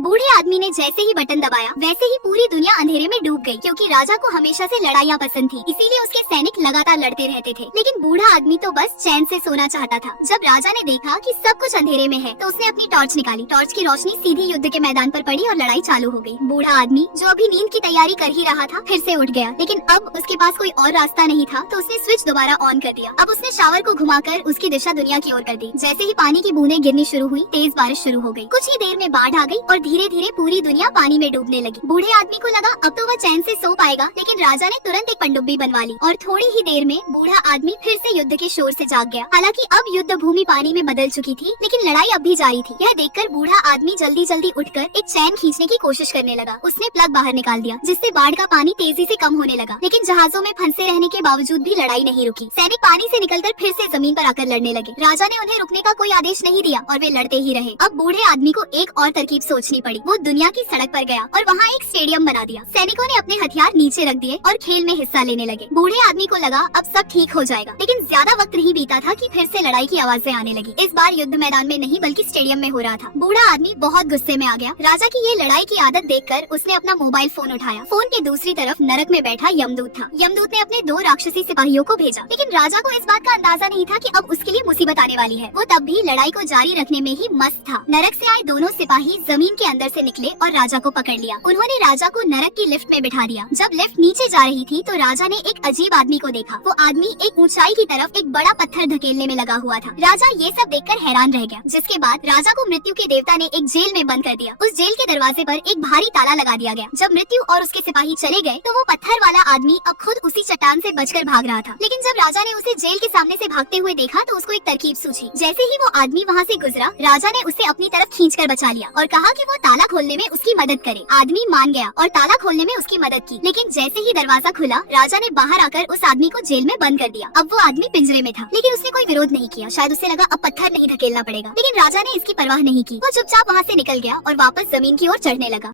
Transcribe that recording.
बूढ़े आदमी ने जैसे ही बटन दबाया वैसे ही पूरी दुनिया अंधेरे में डूब गई, क्योंकि राजा को हमेशा से लड़ाइयाँ पसंद थी, इसीलिए उसके सैनिक लगातार लड़ते रहते थे। लेकिन बूढ़ा आदमी तो बस चैन से सोना चाहता था। जब राजा ने देखा कि सब कुछ अंधेरे में है तो उसने अपनी टॉर्च निकाली। टॉर्च की रोशनी सीधी युद्ध के मैदान पर पड़ी और लड़ाई चालू हो गई। बूढ़ा आदमी जो अभी नींद की तैयारी कर ही रहा था फिर से उठ गया, लेकिन अब उसके पास कोई और रास्ता नहीं था तो उसने स्विच दोबारा ऑन कर दिया। अब उसने शावर को घुमाकर उसकी दिशा दुनिया की ओर कर दी। जैसे ही पानी की बूंदें गिरनी शुरू हुई तेज बारिश शुरू हो गई। कुछ ही देर में बाढ़ आ गई और धीरे धीरे पूरी दुनिया पानी में डूबने लगी। बूढ़े आदमी को लगा अब तो वह चैन से सो पाएगा, लेकिन राजा ने तुरंत एक पनडुब्बी बनवा ली और थोड़ी ही देर में बूढ़ा आदमी फिर से युद्ध के शोर से जाग गया। हालांकि अब युद्ध भूमि पानी में बदल चुकी थी, लेकिन लड़ाई अब भी जारी थी। यह देखकर बूढ़ा आदमी जल्दी जल्दी उठकर एक चैन खींचने की कोशिश करने लगा। उसने प्लग बाहर निकाल दिया, जिससे बाढ़ का पानी तेजी से कम होने लगा। लेकिन जहाजों में फंसे रहने के बावजूद भी लड़ाई नहीं रुकी। सैनिक पानी से निकलकर फिर से जमीन पर आकर लड़ने लगे। राजा ने उन्हें रुकने का कोई आदेश नहीं दिया और वे लड़ते ही रहे। अब बूढ़े आदमी को एक और तरकीब सोचनी पड़ी। वो दुनिया की सड़क पर गया और वहाँ एक स्टेडियम बना दिया। सैनिकों ने अपने हथियार नीचे रख दिए और खेल में हिस्सा लेने लगे। बूढ़े आदमी को लगा अब सब ठीक हो जाएगा, लेकिन ज्यादा वक्त नहीं बीता था कि फिर से लड़ाई की आवाजें आने लगी। इस बार युद्ध मैदान में नहीं बल्कि स्टेडियम में हो रहा था। बूढ़ा आदमी बहुत गुस्से में आ गया। राजा की ये लड़ाई की आदत देखकर उसने अपना मोबाइल फोन उठाया। फोन के दूसरी तरफ नरक में बैठा यमदूत था। यमदूत ने अपने 2 राक्षसी सिपाहियों को भेजा, लेकिन राजा को इस बात का अंदाजा नहीं था कि अब उसके लिए मुसीबत आने वाली है। वो तब भी लड़ाई को जारी रखने में ही मस्त था। नरक से आए दोनों सिपाही जमीन के अंदर से निकले और राजा को पकड़ लिया। उन्होंने राजा को नरक की लिफ्ट में बिठा दिया। जब लिफ्ट नीचे जा रही थी तो राजा ने एक अजीब आदमी को देखा। वो आदमी एक ऊंचाई की तरफ एक बड़ा पत्थर धकेलने में लगा हुआ था। राजा ये सब देखकर हैरान रह गया, जिसके बाद राजा को मृत्यु के देवता ने एक जेल में बंद कर दिया। उस जेल के दरवाजे पर एक भारी ताला लगा दिया गया। जब मृत्यु और उसके सिपाही चले गए तो वो पत्थर वाला आदमी अब खुद उसी चट्टान से बचकर भाग रहा था। लेकिन जब राजा ने उसे जेल के सामने से भागते हुए देखा तो उसको एक तरकीब सूझी। जैसे ही वो आदमी वहाँ से गुजरा, राजा ने उसे अपनी तरफ खींचकर बचा लिया और कहा कि वो ताला खोलने में उसकी मदद करे। आदमी मान गया और ताला खोलने में उसकी मदद की। लेकिन जैसे ही दरवाजा खुला, राजा ने बाहर आकर उस आदमी को जेल में बंद कर दिया। अब वो आदमी पिंजरे में था, लेकिन उसने कोई विरोध नहीं किया। शायद उसे लगा अब पत्थर नहीं धकेलना पड़ेगा, लेकिन राजा ने इसकी परवाह नहीं की। वो चुपचाप वहाँ से निकल गया और वापस जमीन की ओर चढ़ने लगा।